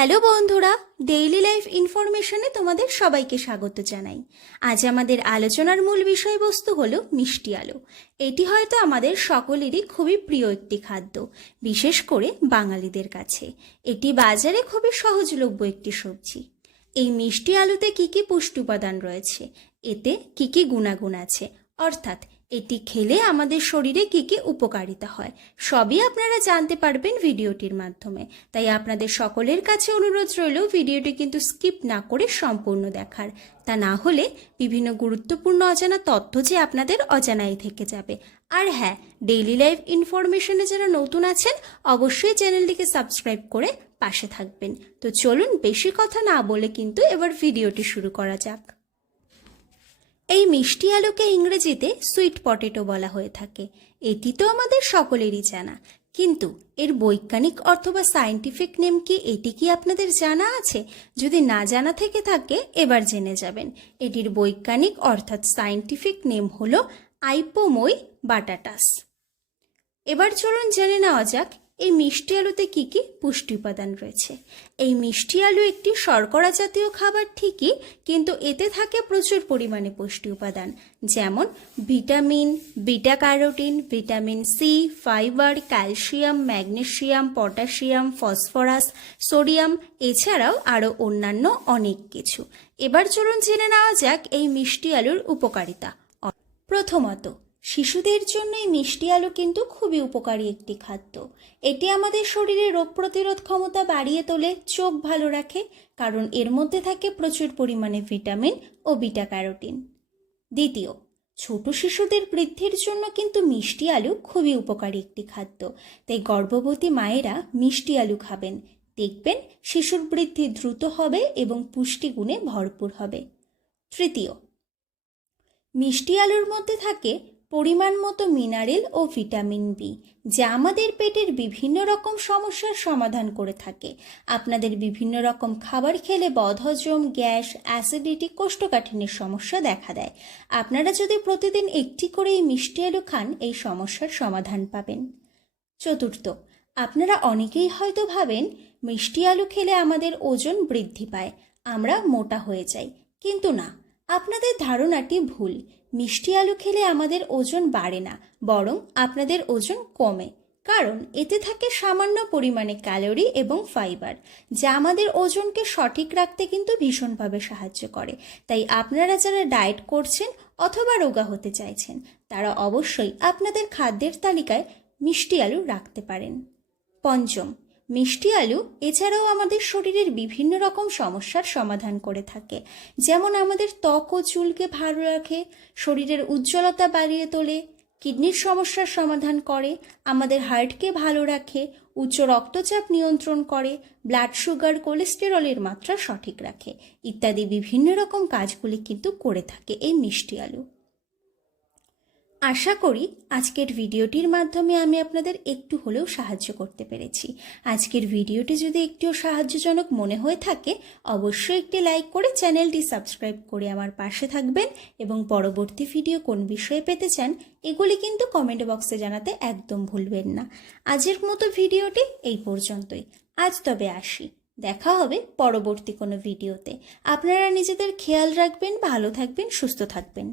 Hello বন্ধুরা daily life ইনফরমেশনে তোমাদের সবাইকে স্বাগত জানাই। আজ আমাদের আলোচনার মূল বিষয়বস্তু হলো মিষ্টি আলু। এটি হয়তো আমাদের সকলেরই খুবই প্রিয় একটি খাদ্য, বিশেষ করে বাঙালিদের কাছে। এটি বাজারে খুবই সহজলভ্য একটি সবজি। এই মিষ্টি আলুতে কি কি পুষ্টি উপাদান রয়েছে? এতে কি কি গুণাগুণ আছে? অর্থাৎ এটি খেলে আমাদের শরীরে কি কি উপকারিতা হয়, সবই আপনারা জানতে পারবেন ভিডিওটির মাধ্যমে। তাই আপনাদের সকলের কাছে অনুরোধ রইল ভিডিওটি কিন্তু স্কিপ না করে সম্পূর্ণ দেখার। তা না হলে বিভিন্ন গুরুত্বপূর্ণ অজানা তথ্য যে আপনাদের অজানাই থেকে যাবে। আর হ্যাঁ ডেইলি লাইফ ইনফরমেশনে যারা নতুন আছেন, অবশ্যই চ্যানেলটিকে সাবস্ক্রাইব করে পাশে থাকবেন। তো চলুন বেশি কথা না বলে কিন্তু এবার ভিডিওটি শুরু করা যাক। এই মিষ্টি আলুকে ইংরেজিতে সুইট পটেটো বলা হয়ে থাকে। এটি তো আমাদের সকলেরই জানা। কিন্তু এর বৈজ্ঞানিক অথবা সায়েন্টিফিক নেম কি, এটি কি আপনাদের জানা আছে? যদি না জানা থেকে থাকে, এবার জেনে যাবেন। এটির বৈজ্ঞানিক অর্থাৎ সায়েন্টিফিক নেম হলো আইপোমই বাটাটাস এবার চলুন জেনে নেওয়া যাক এই মিষ্টি আলুতে কি কি পুষ্টি উপাদান রয়েছে? এই মিষ্টি আলু একটি শর্করা জাতীয় খাবার ঠিকই, কিন্তু এতে থাকে প্রচুর পরিমাণে পুষ্টি উপাদান, যেমন vitamin beta carotene vitamin C, fibre, calcium magnesium potassium phosphorus, sodium, এছাড়াও আরও অন্যান্য অনেক কিছু। এবার চলুন জেনে নেওয়া যাক এই মিষ্টি আলুর উপকারিতা। প্রথমত শিশুদের জন্য এই মিষ্টি আলু কিন্তু খুবই উপকারী একটি খাদ্য। এটি আমাদের শরীরে রোগ প্রতিরোধ ক্ষমতা বাড়িয়ে তোলে, চোখ ভালো রাখে, কারণ এর মধ্যে থাকে প্রচুর পরিমাণে ভিটামিন ও বিটা ক্যারোটিন দ্বিতীয়, ছোট শিশুদের বৃদ্ধির জন্য কিন্তু মিষ্টি আলু খুবই উপকারী একটি খাদ্য। তাই গর্ভবতী মায়েরা মিষ্টি আলু খাবেন। দেখবেন শিশুর বৃদ্ধি দ্রুত হবে এবং পুষ্টিগুণে ভরপুর হবে। তৃতীয়, মিষ্টি আলুর মধ্যে থাকে পরিমাণ মতো মিনারেল ও ভিটামিন বি, যা আমাদের পেটের বিভিন্ন রকম সমস্যার সমাধান করে থাকে। আপনাদের বিভিন্ন রকম খাবার খেলে বদহজম, গ্যাস, অ্যাসিডিটি, কোষ্ঠকাঠিন্যের সমস্যা দেখা দেয়। আপনারা যদি প্রতিদিন একটি করে এই মিষ্টি আলু খান, এই সমস্যার সমাধান পাবেন। চতুর্থ, আপনারা অনেকেই হয়তো ভাবেন, মিষ্টি আলু খেলে আমাদের ওজন বৃদ্ধি পায়, আমরা মোটা হয়ে যাই। কিন্তু না আপনাদের ধারণাটি ভুল। মিষ্টি আলু খেলে আমাদের ওজন বাড়ে না, বরং আপনাদের ওজন কমে। কারণ, এতে থাকে সামান্য পরিমাণে ক্যালোরি এবং ফাইবার, যা আমাদের ওজনকে সঠিক রাখতে কিন্তু ভীষণভাবে সাহায্য করে। তাই আপনারা যারা ডায়েট করছেন অথবা রোগা হতে চাইছেন, তারা অবশ্যই আপনাদের খাদ্যের তালিকায় মিষ্টি আলু রাখতে পারেন। পঞ্চম মিষ্টি আলু এছাড়াও আমাদের শরীরের বিভিন্ন রকম সমস্যার সমাধান করে থাকে। যেমন আমাদের ত্বক ও চুলকে ভালো রাখে, শরীরের উজ্জ্বলতা বাড়িয়ে তোলে, কিডনির সমস্যার সমাধান করে, আমাদের হার্টকে ভালো রাখে, উচ্চ রক্তচাপ নিয়ন্ত্রণ করে, ব্লাড সুগার, কোলেস্টেরলের মাত্রা সঠিক রাখে ইত্যাদি বিভিন্ন রকম কাজগুলি কিন্তু করে থাকে এই মিষ্টি আলু। আশা করি আজকের ভিডিওটির মাধ্যমে আমি আপনাদের একটু হলেও সাহায্য করতে পেরেছি। আজকের ভিডিওটি যদি একটুও সাহায্যজনক মনে হয়ে থাকে, অবশ্যই একটি লাইক করে চ্যানেলটি সাবস্ক্রাইব করে আমার পাশে থাকবেন এবং পরবর্তী ভিডিও কোন বিষয়ে পেতে চান, এগুলি কিন্তু কমেন্ট বক্সে জানাতে একদম ভুলবেন না। আজের মতো ভিডিওটি এই পর্যন্তই। আজ তবে আসি। দেখা হবে পরবর্তী কোনো ভিডিওতে। আপনারা নিজেদের খেয়াল রাখবেন, ভালো থাকবেন, সুস্থ থাকবেন।